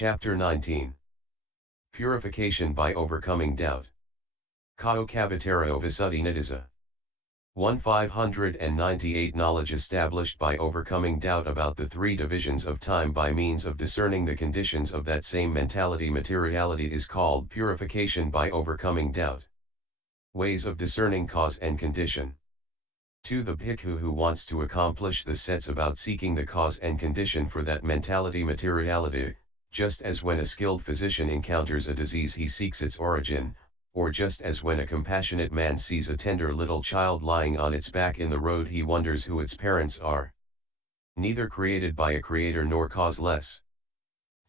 Chapter 19. Purification by Overcoming Doubt. Kao Kavataro Visuddhimagga. 1598 Knowledge established by overcoming doubt about the three divisions of time by means of discerning the conditions of that same mentality materiality is called purification by overcoming doubt. Ways of discerning cause and condition. To the bhikkhu who wants to accomplish this sets about seeking the cause and condition for that mentality materiality, just as when a skilled physician encounters a disease he seeks its origin, or just as when a compassionate man sees a tender little child lying on its back in the road he wonders who its parents are. Neither created by a creator nor causeless.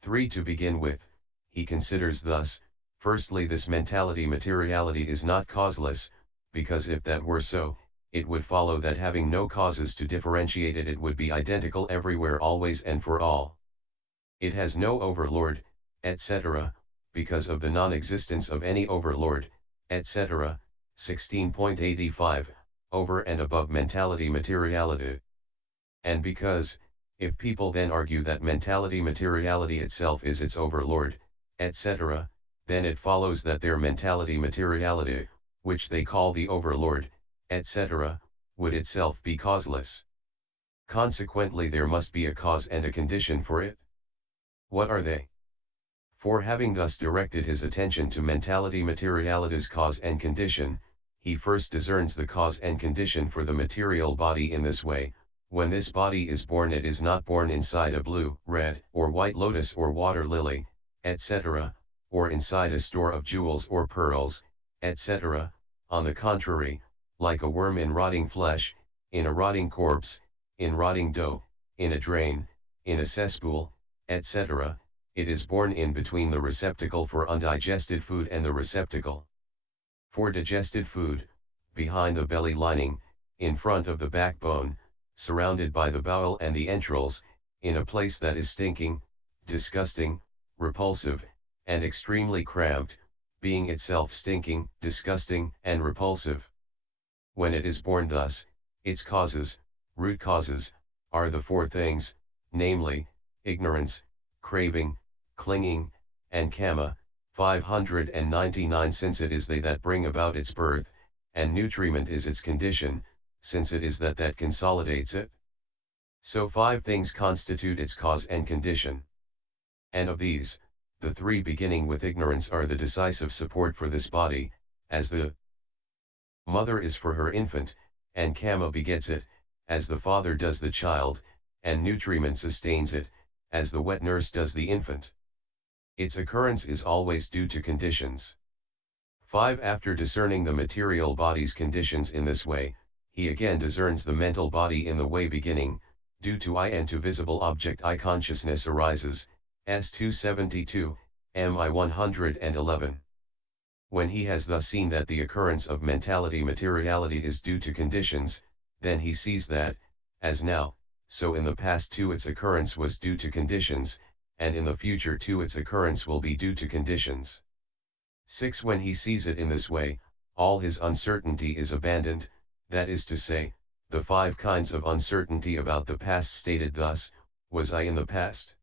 3. To begin with, he considers thus, firstly this mentality materiality is not causeless, because if that were so, it would follow that having no causes to differentiate it, it would be identical everywhere always and for all. It has no overlord, etc., because of the non-existence of any overlord, etc. 16.85, over and above mentality materiality. And because, if people then argue that mentality materiality itself is its overlord, etc., then it follows that their mentality materiality, which they call the overlord, etc., would itself be causeless. Consequently there must be a cause and a condition for it. What are they? For having thus directed his attention to mentality materiality's cause and condition, he first discerns the cause and condition for the material body in this way: when this body is born, it is not born inside a blue, red, or white lotus or water lily, etc., or inside a store of jewels or pearls, etc., on the contrary, like a worm in rotting flesh, in a rotting corpse, in rotting dough, in a drain, in a cesspool, etc., it is born in between the receptacle for undigested food and the receptacle for digested food, behind the belly lining, in front of the backbone, surrounded by the bowel and the entrails, in a place that is stinking, disgusting, repulsive, and extremely cramped, being itself stinking, disgusting, and repulsive. When it is born thus, its causes, root causes, are the four things, namely, ignorance, craving, clinging, and kama, 599, since it is they that bring about its birth, and nutriment is its condition, since it is that consolidates it. So 5 things constitute its cause and condition. And of these, the 3 beginning with ignorance are the decisive support for this body, as the mother is for her infant, and kama begets it, as the father does the child, and nutriment sustains it, as the wet nurse does the infant. Its occurrence is always due to conditions. 5. After discerning the material body's conditions in this way, he again discerns the mental body in the way beginning, due to I and to visible object I consciousness arises, S272, MI 111. When he has thus seen that the occurrence of mentality materiality is due to conditions, then he sees that, as now, so in the past too its occurrence was due to conditions, and in the future too its occurrence will be due to conditions. 6. When he sees it in this way, all his uncertainty is abandoned, that is to say, the 5 kinds of uncertainty about the past stated thus: was I in the past?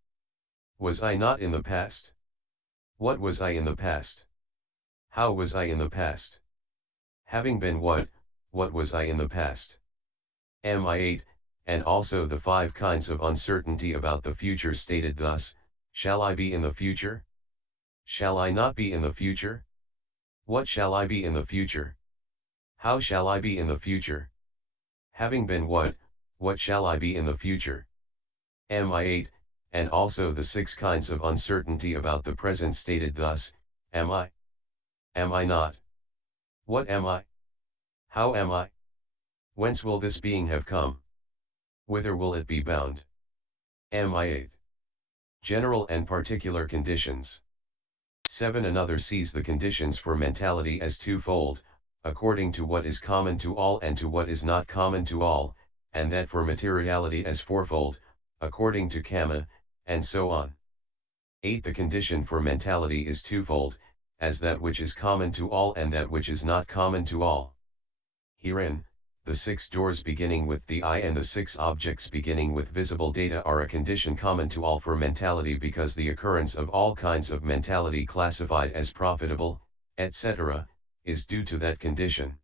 Was I not in the past? What was I in the past? How was I in the past? Having been what was I in the past? Am I 8, and also the 5 kinds of uncertainty about the future stated thus: shall I be in the future? Shall I not be in the future? What shall I be in the future? How shall I be in the future? Having been what shall I be in the future? Am I 8, and also the 6 kinds of uncertainty about the present stated thus: am I? Am I not? What am I? How am I? Whence will this being have come? Whither will it be bound? Am I 8? General and particular conditions. 7. Another sees the conditions for mentality as twofold, according to what is common to all and to what is not common to all, and that for materiality as fourfold, according to kama, and so on. 8. The condition for mentality is twofold, as that which is common to all and that which is not common to all. Herein, the 6 doors beginning with the eye and the 6 objects beginning with visible data are a condition common to all for mentality because the occurrence of all kinds of mentality classified as profitable, etc., is due to that condition.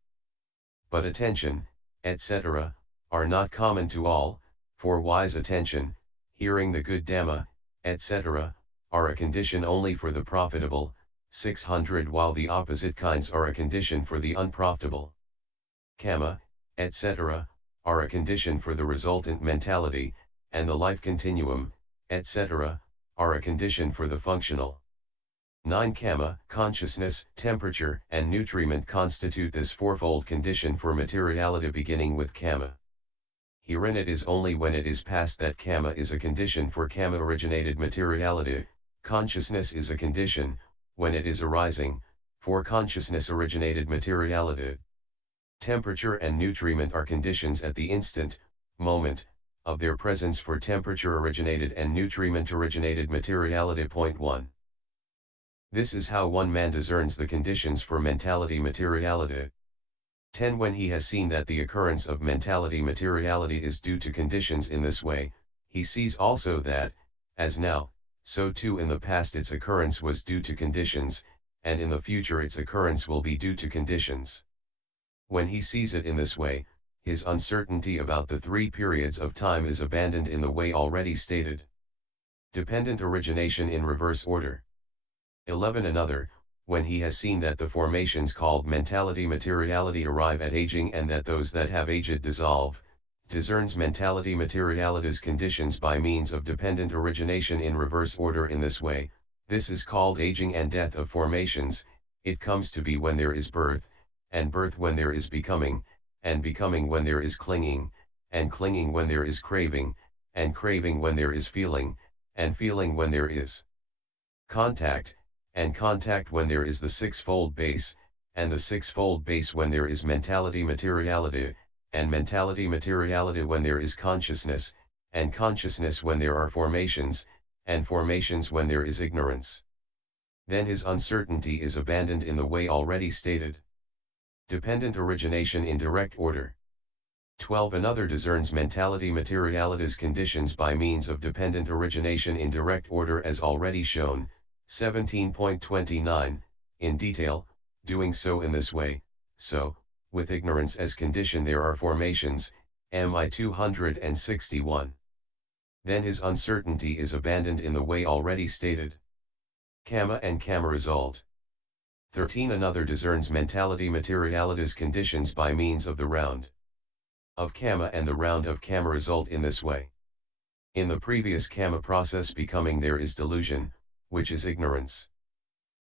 But attention, etc., are not common to all, for wise attention, hearing the good Dhamma, etc., are a condition only for the profitable, 600, while the opposite kinds are a condition for the unprofitable. Kama, etc., are a condition for the resultant mentality, and the life continuum, etc., are a condition for the functional. 9 Kama, consciousness, temperature, and nutriment constitute this fourfold condition for materiality beginning with Kama. Herein it is only when it is past that Kama is a condition for Kama-originated materiality, consciousness is a condition, when it is arising, for consciousness-originated materiality. Temperature and nutriment are conditions at the instant, moment, of their presence for temperature-originated and nutriment-originated materiality. Point 1. This is how one man discerns the conditions for mentality materiality. 10. When he has seen that the occurrence of mentality materiality is due to conditions in this way, he sees also that, as now, so too in the past its occurrence was due to conditions, and in the future its occurrence will be due to conditions. When he sees it in this way, his uncertainty about the 3 periods of time is abandoned in the way already stated. Dependent origination in reverse order. 11. Another, when he has seen that the formations called mentality materiality arrive at aging and that those that have aged dissolve, discerns mentality materiality's conditions by means of dependent origination in reverse order in this way. This is called aging and death of formations. It comes to be when there is birth, and birth when there is becoming, and becoming when there is clinging, and clinging when there is craving, and craving when there is feeling, and feeling when there is contact, and contact when there is the 6-fold base, and the 6-fold base when there is mentality materiality, and mentality materiality when there is consciousness, and consciousness when there are formations, and formations when there is ignorance. Then his uncertainty is abandoned in the way already stated. Dependent origination in direct order. 12. Another discerns mentality materiality's conditions by means of dependent origination in direct order as already shown, 17.29, in detail, doing so in this way, so, with ignorance as condition there are formations, MI 261. Then his uncertainty is abandoned in the way already stated. Kama and Kama result. 13. Another discerns mentality materiality's conditions by means of the round of Kama and the round of Kama result in this way. In the previous Kama process becoming there is delusion, which is ignorance.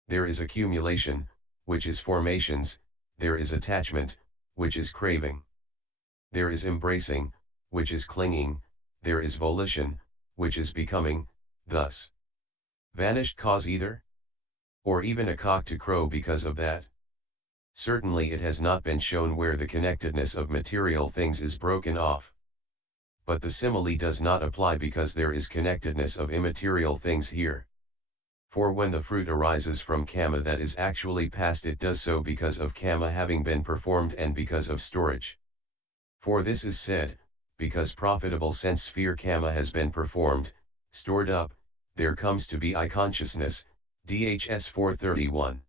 There is accumulation, which is formations, there is attachment, which is craving. There is embracing, which is clinging, there is volition, which is becoming, thus. Vanished cause either? Or even a cock to crow because of that? Certainly it has not been shown where the connectedness of material things is broken off. But the simile does not apply because there is connectedness of immaterial things here. For when the fruit arises from Kama that is actually past it does so because of Kama having been performed and because of storage. For this is said, because profitable sense sphere Kama has been performed, stored up, there comes to be I consciousness, DHS 431.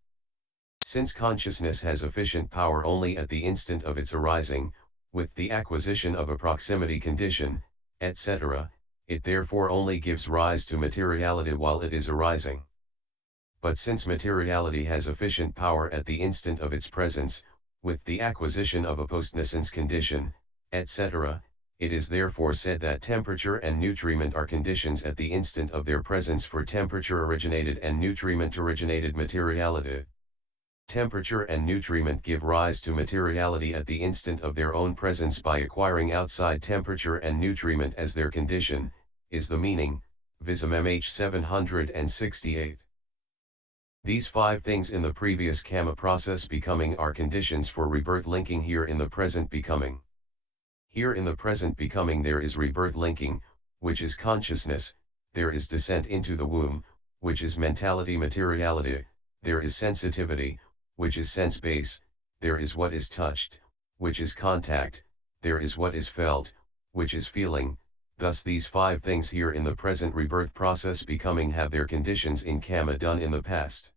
Since consciousness has efficient power only at the instant of its arising, with the acquisition of a proximity condition, etc., it therefore only gives rise to materiality while it is arising. But since materiality has efficient power at the instant of its presence, with the acquisition of a postnascence condition, etc., it is therefore said that temperature and nutriment are conditions at the instant of their presence for temperature-originated and nutriment-originated materiality. Temperature and nutriment give rise to materiality at the instant of their own presence by acquiring outside temperature and nutriment as their condition, is the meaning, Visuddhimagga 768. These 5 things in the previous Kama process becoming are conditions for rebirth linking here in the present becoming. Here in the present becoming there is rebirth linking, which is consciousness, there is descent into the womb, which is mentality materiality, there is sensitivity, which is sense base, there is what is touched, which is contact, there is what is felt, which is feeling. Thus these five things here in the present rebirth process becoming have their conditions in karma done in the past.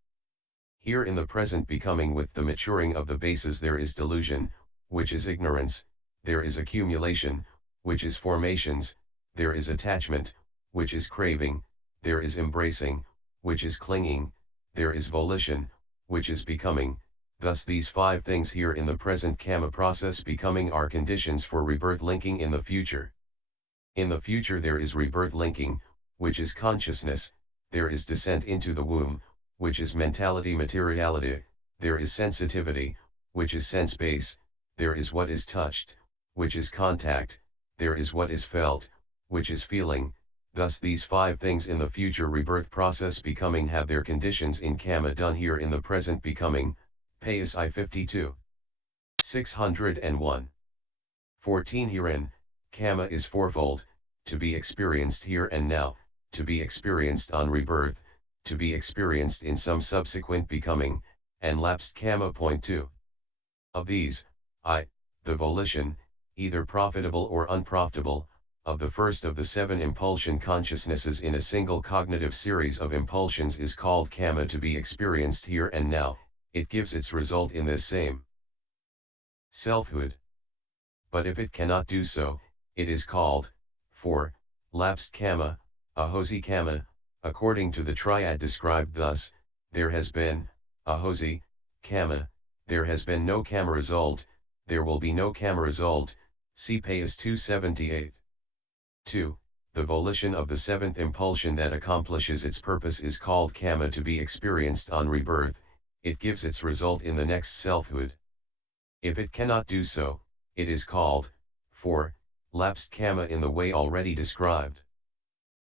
Here in the present becoming with the maturing of the bases there is delusion, which is ignorance, there is accumulation, which is formations, there is attachment, which is craving, there is embracing, which is clinging, there is volition, which is becoming. Thus these five things here in the present karma process becoming are conditions for rebirth linking in the future. In the future there is rebirth linking, which is consciousness, there is descent into the womb, which is mentality materiality, there is sensitivity, which is sense base, there is what is touched, which is contact, there is what is felt, which is feeling. Thus these five things in the future rebirth process becoming have their conditions in karma done here in the present becoming. Payas I 52. 601. 14 Herein, karma is fourfold, to be experienced here and now, to be experienced on rebirth, to be experienced in some subsequent becoming, and lapsed karma. Point 2. Of these, I, the volition, either profitable or unprofitable, of the first of the seven impulsion consciousnesses in a single cognitive series of impulsions is called karma to be experienced here and now, it gives its result in this same selfhood. But if it cannot do so, it is called, 4. Lapsed karma, ahosi karma, according to the triad described thus, there has been, ahosi, karma, there has been no karma result, there will be no karma result, see Payas 278. 2. The volition of the seventh impulsion that accomplishes its purpose is called karma to be experienced on rebirth, it gives its result in the next selfhood. If it cannot do so, it is called, 4. Lapsed karma in the way already described.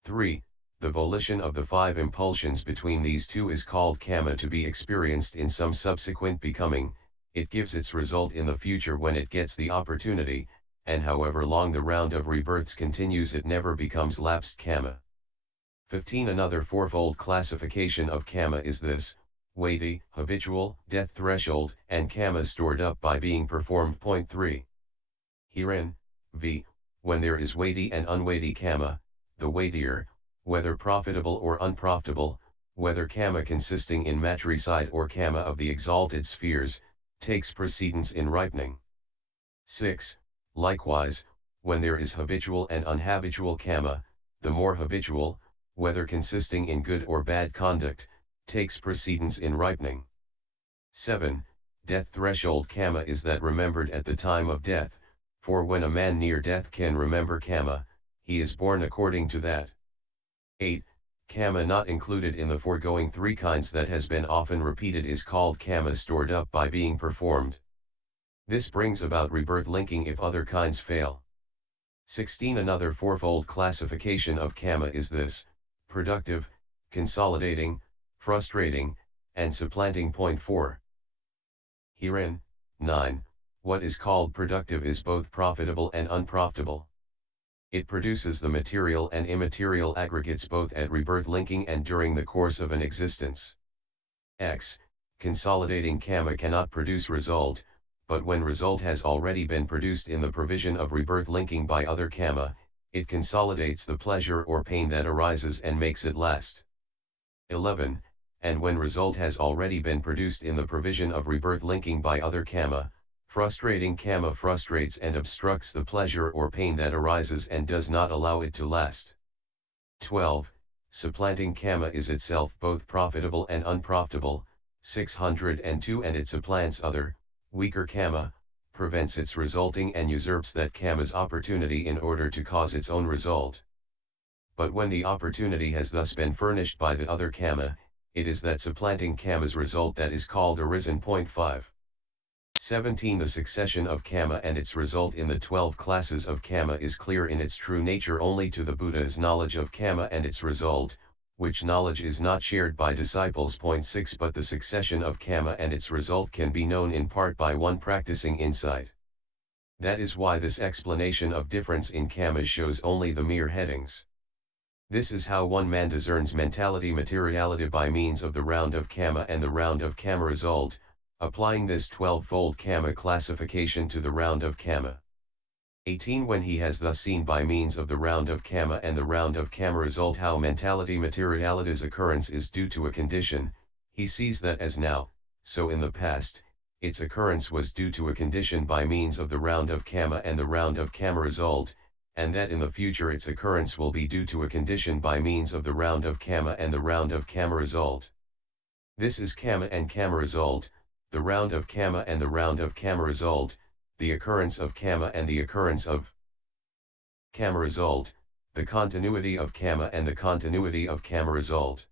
3. The volition of the five impulsions between these two is called karma to be experienced in some subsequent becoming, it gives its result in the future when it gets the opportunity, and however long the round of rebirths continues it never becomes lapsed karma. 15 Another fourfold classification of karma is this, weighty, habitual, death threshold, and karma stored up by being performed. Point 3. Herein, v. When there is weighty and unweighty karma, the weightier, whether profitable or unprofitable, whether karma consisting in matricide or karma of the exalted spheres, takes precedence in ripening. 6. Likewise, when there is habitual and unhabitual karma, the more habitual, whether consisting in good or bad conduct, takes precedence in ripening. 7. Death threshold karma is that remembered at the time of death, for when a man near death can remember karma, he is born according to that. 8. Karma not included in the foregoing three kinds that has been often repeated is called karma stored up by being performed. This brings about rebirth linking if other kinds fail. 16 Another fourfold classification of karma is this, productive, consolidating, frustrating, and supplanting. Point 4. Herein, 9. What is called productive is both profitable and unprofitable. It produces the material and immaterial aggregates both at rebirth linking and during the course of an existence. X. Consolidating karma cannot produce result, but when result has already been produced in the provision of rebirth linking by other karma, it consolidates the pleasure or pain that arises and makes it last. 11. And when result has already been produced in the provision of rebirth linking by other karma, frustrating karma frustrates and obstructs the pleasure or pain that arises and does not allow it to last. 12. Supplanting karma is itself both profitable and unprofitable, 602 and it supplants other, weaker karma, prevents its resulting and usurps that karma's opportunity in order to cause its own result. But when the opportunity has thus been furnished by the other karma, it is that supplanting karma's result that is called arisen. Point 5. 17 The succession of karma and its result in the 12 classes of karma is clear in its true nature only to the Buddha's knowledge of karma and its result, which knowledge is not shared by disciples. Point 6 But the succession of karma and its result can be known in part by one practicing insight. That is why this explanation of difference in karma shows only the mere headings. This is how one man discerns mentality materiality by means of the round of karma and the round of karma result, applying this 12-fold karma classification to the round of karma. 18 When he has thus seen by means of the round of karma and the round of karma result how mentality materiality's occurrence is due to a condition, he sees that as now, so in the past, its occurrence was due to a condition by means of the round of karma and the round of karma result, and that in the future its occurrence will be due to a condition by means of the round of karma and the round of karma result. This is karma and karma result, the round of karma and the round of karma result, the occurrence of karma and the occurrence of karma result, the continuity of karma and the continuity of karma result.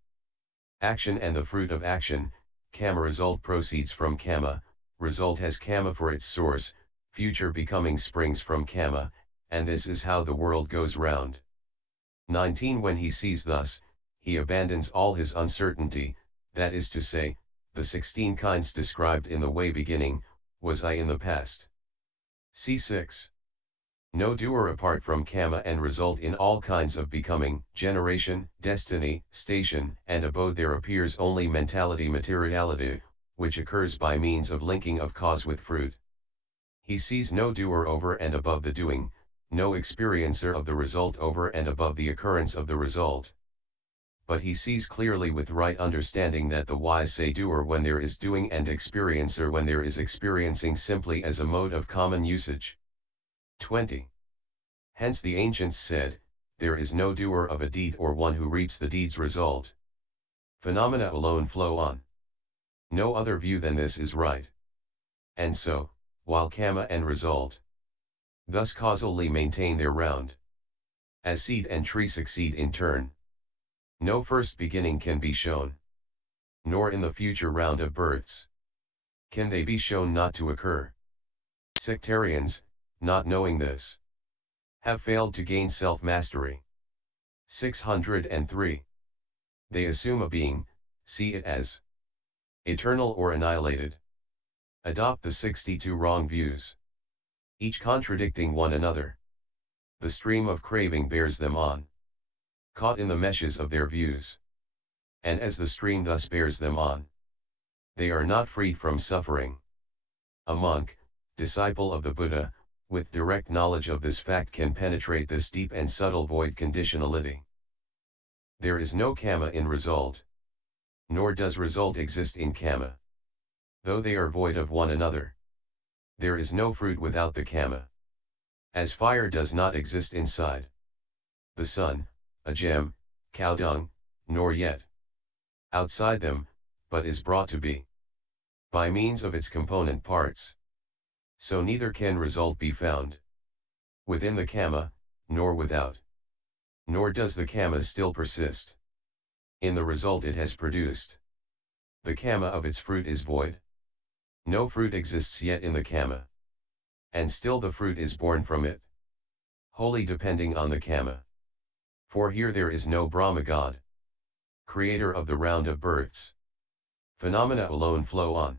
Action and the fruit of action, karma result proceeds from karma, result has karma for its source, future becoming springs from karma, and this is how the world goes round. 19 When he sees thus, he abandons all his uncertainty, that is to say, the 16 kinds described in the way beginning, was I in the past. C6. No doer apart from karma and result in all kinds of becoming, generation, destiny, station, and abode there appears only mentality materiality, which occurs by means of linking of cause with fruit. He sees no doer over and above the doing, no experiencer of the result over and above the occurrence of the result. But he sees clearly with right understanding that the wise say doer when there is doing and experiencer when there is experiencing simply as a mode of common usage. 20. Hence the ancients said, there is no doer of a deed or one who reaps the deed's result. Phenomena alone flow on. No other view than this is right. And so, while karma and result thus causally maintain their round, as seed and tree succeed in turn, no first beginning can be shown, nor in the future round of births can they be shown not to occur. Sectarians, not knowing this, have failed to gain self-mastery. 603. They assume a being, see it as eternal or annihilated. Adopt the 62 wrong views, each contradicting one another. The stream of craving bears them on, caught in the meshes of their views. And as the stream thus bears them on, they are not freed from suffering. A monk, disciple of the Buddha, with direct knowledge of this fact can penetrate this deep and subtle void conditionality. There is no karma in result, nor does result exist in karma. Though they are void of one another, there is no fruit without the karma. As fire does not exist inside the sun, a gem, cow dung, nor yet outside them, but is brought to be by means of its component parts, so neither can result be found within the karma, nor without. Nor does the karma still persist in the result it has produced. The karma of its fruit is void. No fruit exists yet in the karma, and still the fruit is born from it, wholly depending on the karma. For here there is no Brahma God, creator of the round of births. Phenomena alone flow on,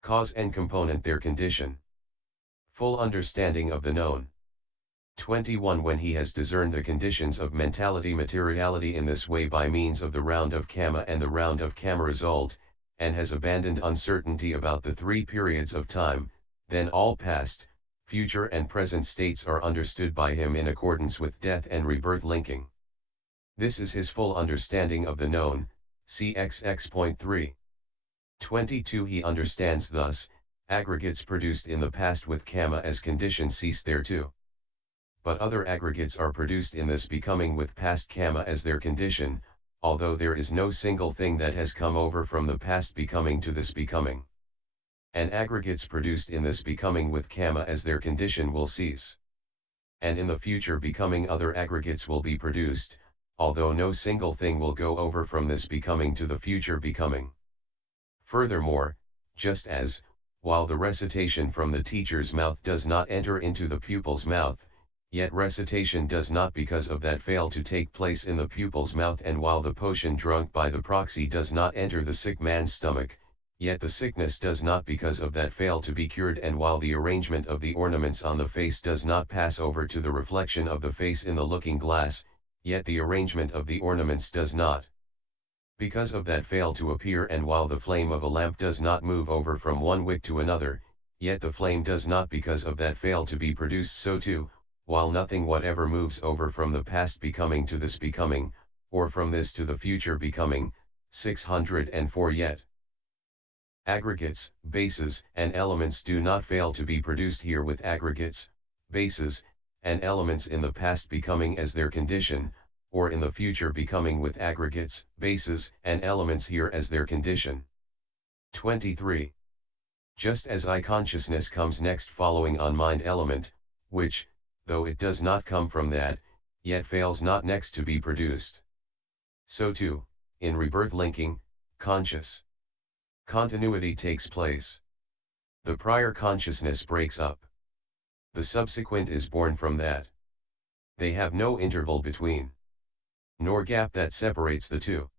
cause and component their condition. Full understanding of the known. 21 When he has discerned the conditions of mentality materiality in this way by means of the round of karma and the round of karma result, and has abandoned uncertainty about the 3 periods of time, then all past, future and present states are understood by him in accordance with death and rebirth linking. This is his full understanding of the known, see XX.3. 22 He understands thus, aggregates produced in the past with karma as condition cease thereto. But other aggregates are produced in this becoming with past karma as their condition, although there is no single thing that has come over from the past becoming to this becoming. And aggregates produced in this becoming with karma as their condition will cease. And in the future becoming other aggregates will be produced, although no single thing will go over from this becoming to the future becoming. Furthermore, just as, while the recitation from the teacher's mouth does not enter into the pupil's mouth, yet recitation does not because of that fail to take place in the pupil's mouth, and while the potion drunk by the proxy does not enter the sick man's stomach, yet the sickness does not because of that fail to be cured, and while the arrangement of the ornaments on the face does not pass over to the reflection of the face in the looking glass, yet the arrangement of the ornaments does not because of that fail to appear, and while the flame of a lamp does not move over from one wick to another, yet the flame does not because of that fail to be produced. So too, while nothing whatever moves over from the past becoming to this becoming, or from this to the future becoming, 604 yet aggregates, bases, and elements do not fail to be produced here with aggregates, bases, and elements in the past becoming as their condition, or in the future becoming with aggregates, bases, and elements here as their condition. 23. Just as I consciousness comes next following on mind element, which, though it does not come from that, yet fails not next to be produced. So too, in rebirth linking, conscious continuity takes place. The prior consciousness breaks up. The subsequent is born from that. They have no interval between, nor gap that separates the two.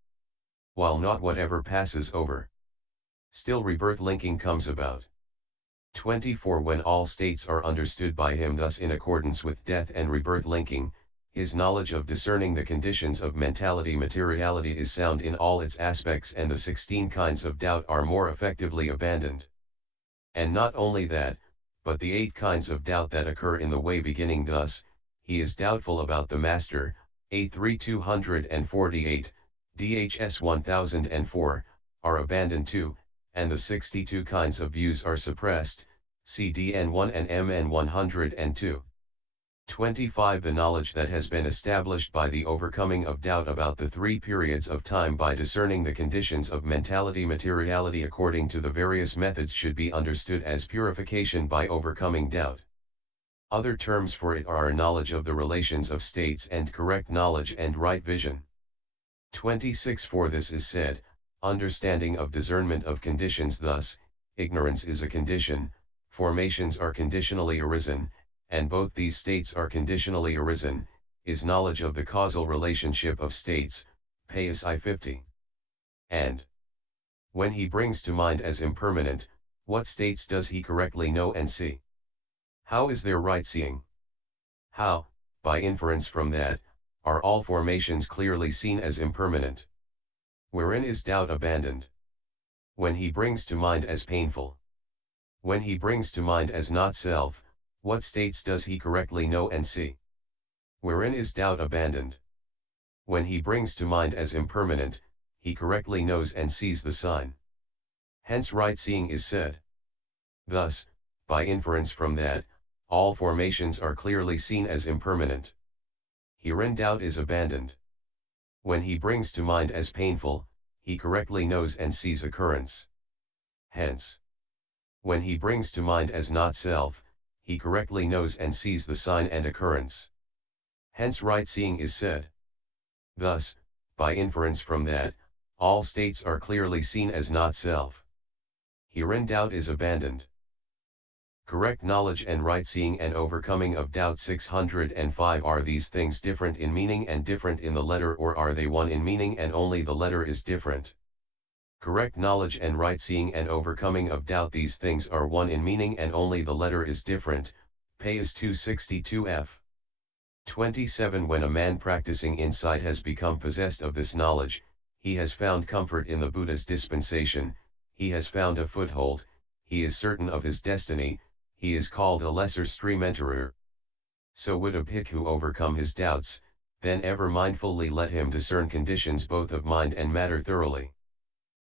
While not whatever passes over, still rebirth linking comes about. 24. When all states are understood by him thus in accordance with death and rebirth linking, his knowledge of discerning the conditions of mentality materiality is sound in all its aspects, and the 16 kinds of doubt are more effectively abandoned. And not only that, but the 8 kinds of doubt that occur in the way beginning thus, he is doubtful about the Master, A3 248, DHS 1004, are abandoned too, and the 62 kinds of views are suppressed, CDN1 and MN 102. 25. The knowledge that has been established by the overcoming of doubt about the 3 periods of time by discerning the conditions of mentality materiality according to the various methods should be understood as purification by overcoming doubt. Other terms for it are knowledge of the relations of states and correct knowledge and right vision. 26. For this is said, understanding of discernment of conditions. Thus, ignorance is a condition, formations are conditionally arisen, and both these states are conditionally arisen, is knowledge of the causal relationship of states, Pace I 50. And when he brings to mind as impermanent, what states does he correctly know and see? How is their right seeing? How, by inference from that, are all formations clearly seen as impermanent? Wherein is doubt abandoned? When he brings to mind as painful. When he brings to mind as not self, what states does he correctly know and see? Wherein is doubt abandoned? When he brings to mind as impermanent, he correctly knows and sees the sign. Hence right seeing is said. Thus, by inference from that, all formations are clearly seen as impermanent. Herein doubt is abandoned. When he brings to mind as painful, he correctly knows and sees occurrence. Hence, when he brings to mind as not self, he correctly knows and sees the sign and occurrence. Hence right seeing is said. Thus, by inference from that, all states are clearly seen as not self. Herein doubt is abandoned. Correct knowledge and right seeing and overcoming of doubt. 605. Are these things different in meaning and different in the letter, or are they one in meaning and only the letter is different? Correct knowledge and right seeing and overcoming of doubt. These things are one in meaning and only the letter is different, Pace 262f. 27. When a man practicing insight has become possessed of this knowledge, he has found comfort in the Buddha's dispensation, he has found a foothold, he is certain of his destiny, he is called a lesser stream enterer. So would a bhikkhu overcome his doubts, then ever mindfully let him discern conditions both of mind and matter thoroughly.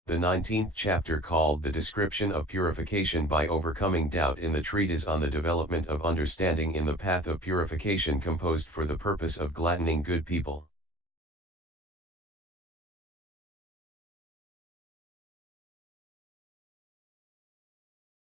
The 19th chapter, called The Description of Purification by Overcoming Doubt, in the treatise on the development of understanding in the Path of Purification, composed for the purpose of gladdening good people.